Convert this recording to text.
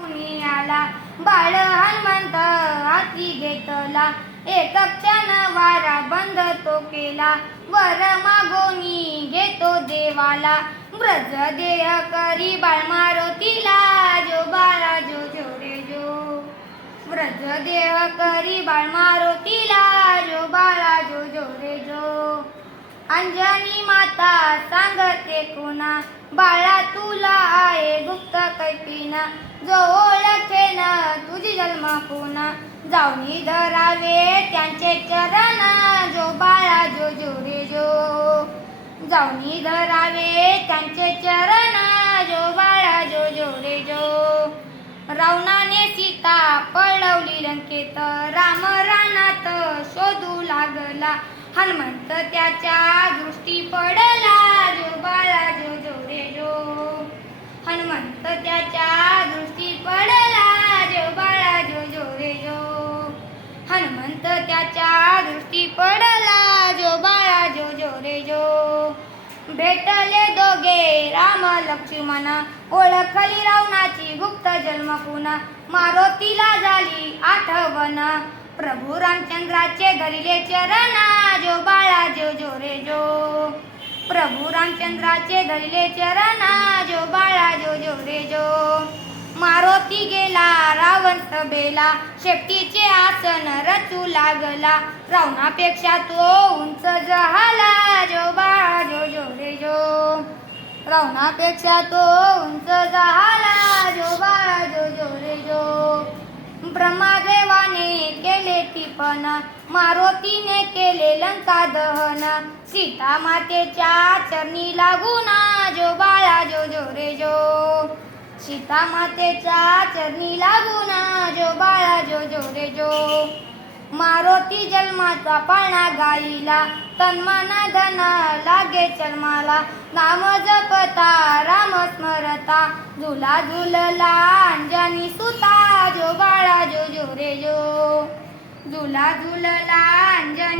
आला बाळ हनुमंत हाती घेतला, एक क्षण वारा बंद तो केला, वर मागोनी घेतो देवाला. ब्रज देह करी बाळ मारुतीला, जो बाळा जो जो रे जो. ब्रज देह करी बाळ मारुतीला, जो बाळा जो जो रे जो. अंजनी माता सांगते पुन्हा, बाळा तुला आहे गुप्त कैपिना, जो ओळखेन तुझी जन्म पुन्हा, जाऊनी धरावे त्यांचे चरण, जो बाळा जो जो रे जो. जाऊनी धरावे त्यांचे चरण, जो बाळा जो जो रे जो. रावणाने सीता पळवली लंकेत, राम रानात शोधू लागला, हनुमंत त्याच्या दृष्टी पडला, जो बाळा जो जो रे जो. हनुमंत त्याच्या दृष्टी पडला, जो बाळा जो जो रे जो. हनुमंत त्याच्या दृष्टी पडला, जो बाळा जो जो रे जो. भेटले दोघे राम लक्ष्मण, ओळखली रावणाची गुप्त जन्म पुन्हा, मारुतीला झाली आठवण, प्रभू रामचंद्राचे धरिले चरण, जो बाळा जो जो रे जो. प्रभू रामचंद्राचे धरिले चरण, जो बाळा जो जो रे जो. मारुती गेला रावण सभेला, शेपटीचे आसन रचू लागला, रावणापेक्षा तो उंच झाला, जो बाळा जो जो रे जो. रावणापेक्षा तो उंच झाला, जो बाळा जो जो रे जो. ब्रह्मदेवाने केले टिपण, मारुतीने केले लंका दहन, सीता मातेच्या चरणी लागून, जो बाळा जो जो रे जो. सीता मातेच्या चरणी लागून, जो बाळा जो जो रे जो. मारुती जन्माचा पाळणा गाईला, तन्मन धन लागे चर्माला, नाम जपता राम स्मरता, झुला झुलला अंजनी सुता, जो बाळा जो जो रे जो. झुला झुलला अंजनी